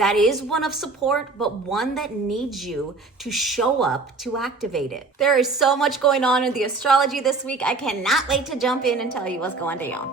that is one of support, but one that needs you to show up to activate it. There is so much going on in the astrology this week. I cannot wait to jump in and tell you what's going down.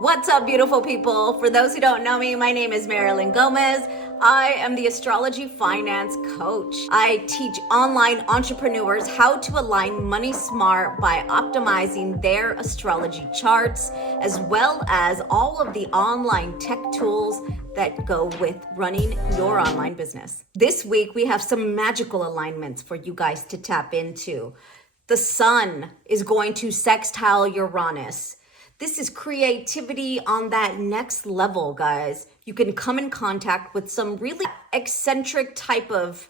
What's up, beautiful people? For those who don't know me, my name is Marilyn Gomez. I am the Astrology Finance Coach. I teach online entrepreneurs how to align money smart by optimizing their astrology charts, as well as all of the online tech tools that go with running your online business. This week, we have some magical alignments for you guys to tap into. The sun is going to sextile Uranus. This is creativity on that next level, guys. You can come in contact with some really eccentric type of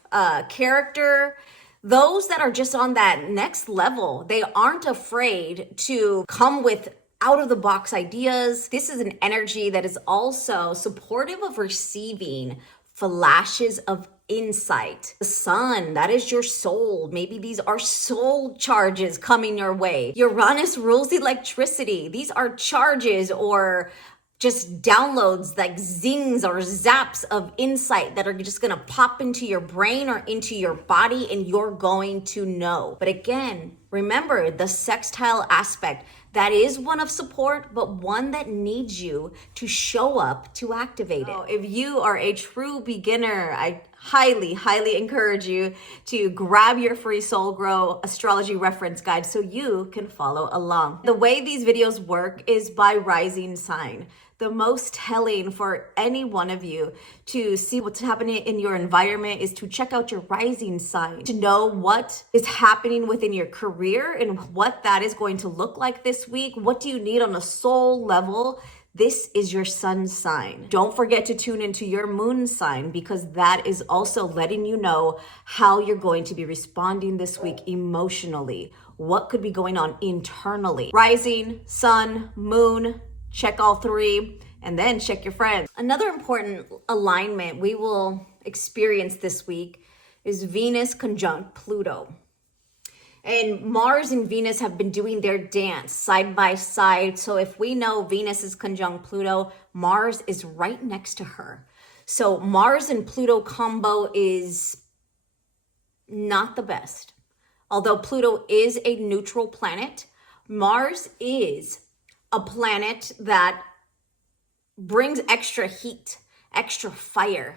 character. Those that are just on that next level, they aren't afraid to come with out-of-the-box ideas. This is an energy that is also supportive of receiving flashes of insight. The sun, that is your soul. Maybe these are soul charges coming your way. Uranus rules electricity. These are charges or just downloads, like zings or zaps of insight that are just gonna pop into your brain or into your body, and you're going to know. But again, remember the sextile aspect. That is one of support, but one that needs you to show up to activate it. If you are a true beginner, I highly encourage you to grab your free Soul Grow astrology reference guide so you can follow along. The way these videos work is by rising sign. The most telling for any one of you to see what's happening in your environment is to check out your rising sign, to know what is happening within your career and what that is going to look like this week. What do you need on a soul level? This is your sun sign. Don't forget to tune into your moon sign, because that is also letting you know how you're going to be responding this week emotionally. What could be going on internally? Rising, sun, moon, check all three, and then check your friends. Another important alignment we will experience this week is Venus conjunct Pluto. And Mars and Venus have been doing their dance side by side. So if we know Venus is conjunct Pluto, Mars is right next to her. So Mars and Pluto combo is not the best. Although Pluto is a neutral planet, Mars is a planet that brings extra heat, extra fire.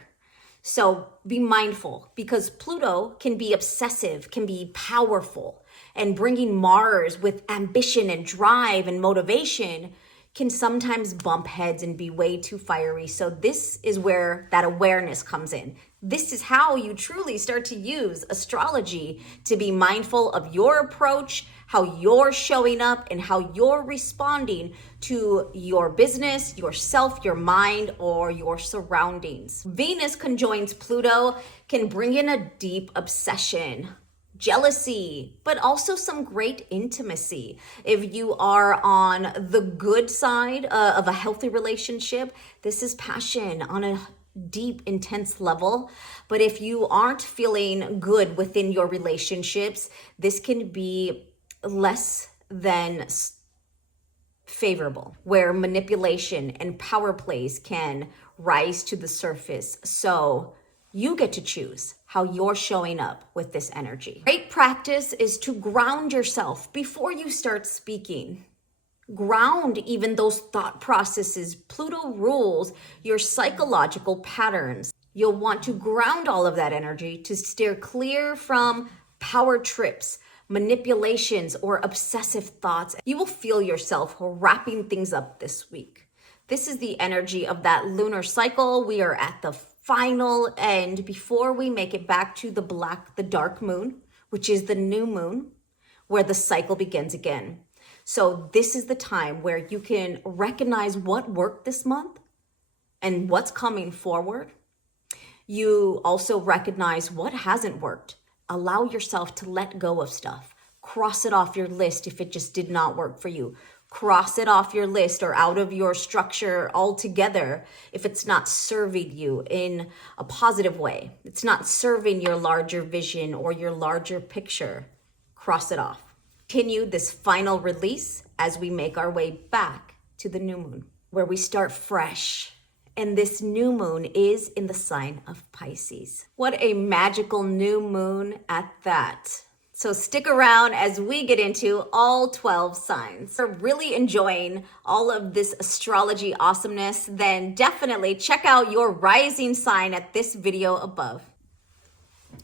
So be mindful, because Pluto can be obsessive, can be powerful, and bringing Mars with ambition and drive and motivation can sometimes bump heads and be way too fiery. So this is where that awareness comes in. This is how you truly start to use astrology to be mindful of your approach, how you're showing up, and how you're responding to your business, yourself, your mind, or your surroundings. Venus conjoins Pluto can bring in a deep obsession, jealousy, but also some great intimacy. If you are on the good side of a healthy relationship, this is passion on a deep, intense level. But if you aren't feeling good within your relationships, this can be less than favorable, where manipulation and power plays can rise to the surface. So you get to choose how you're showing up with this energy. Great practice is to ground yourself before you start speaking. Ground even those thought processes. Pluto rules your psychological patterns. You'll want to ground all of that energy to steer clear from power trips, manipulations, or obsessive thoughts. You will feel yourself wrapping things up this week. This is the energy of that lunar cycle. We are at the final end before we make it back to the dark moon, which is the new moon, where the cycle begins again. So this is the time where you can recognize what worked this month and what's coming forward. You also recognize what hasn't worked. Allow yourself to let go of stuff. Cross it off your list if it just did not work for you. Cross it off your list or out of your structure altogether if it's not serving you in a positive way. It's not serving your larger vision or your larger picture. Cross it off. Continue this final release as we make our way back to the new moon, where we start fresh And this new moon is in the sign of Pisces. What a magical new moon at that. So stick around as we get into all 12 signs. If you're really enjoying all of this astrology awesomeness, then definitely check out your rising sign at this video above.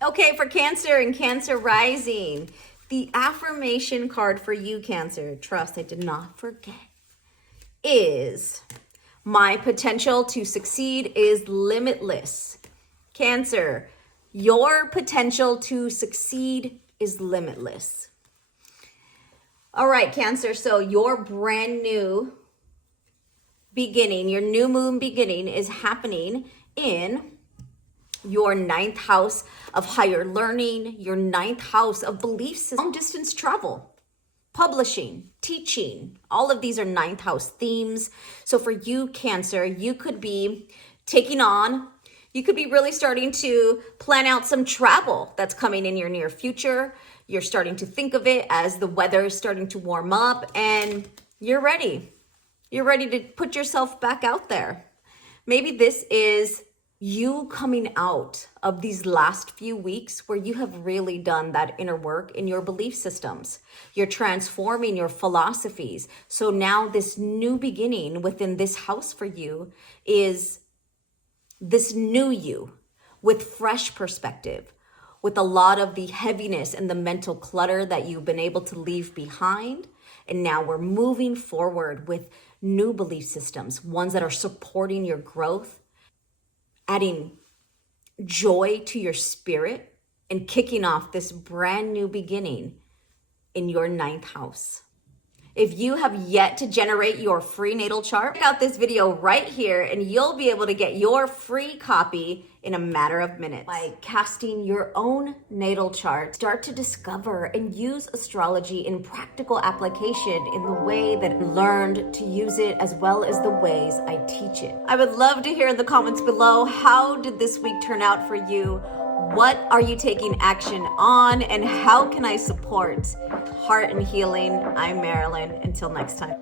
Okay, for Cancer and Cancer rising, the affirmation card for you, Cancer, trust I did not forget, is my potential to succeed is limitless. Cancer, your potential to succeed is limitless. All right, Cancer, so your brand new beginning, your new moon beginning is happening in your 9th house of higher learning, your 9th house of beliefs, long distance travel, publishing, teaching. All of these are 9th house themes. So for you, Cancer, you could be you could be really starting to plan out some travel that's coming in your near future. You're starting to think of it as the weather is starting to warm up and you're ready. You're ready to put yourself back out there. Maybe this is you coming out of these last few weeks where you have really done that inner work in your belief systems. You're transforming your philosophies. So now this new beginning within this house for you is this new you with fresh perspective, with a lot of the heaviness and the mental clutter that you've been able to leave behind. And now we're moving forward with new belief systems, ones that are supporting your growth, adding joy to your spirit, and kicking off this brand new beginning in your 9th house. If you have yet to generate your free natal chart, check out this video right here and you'll be able to get your free copy in a matter of minutes. By casting your own natal chart, start to discover and use astrology in practical application in the way that I learned to use it as well as the ways I teach it. I would love to hear in the comments below, how did this week turn out for you? What are you taking action on and how can I support heart and healing? I'm Marilyn. Until next time.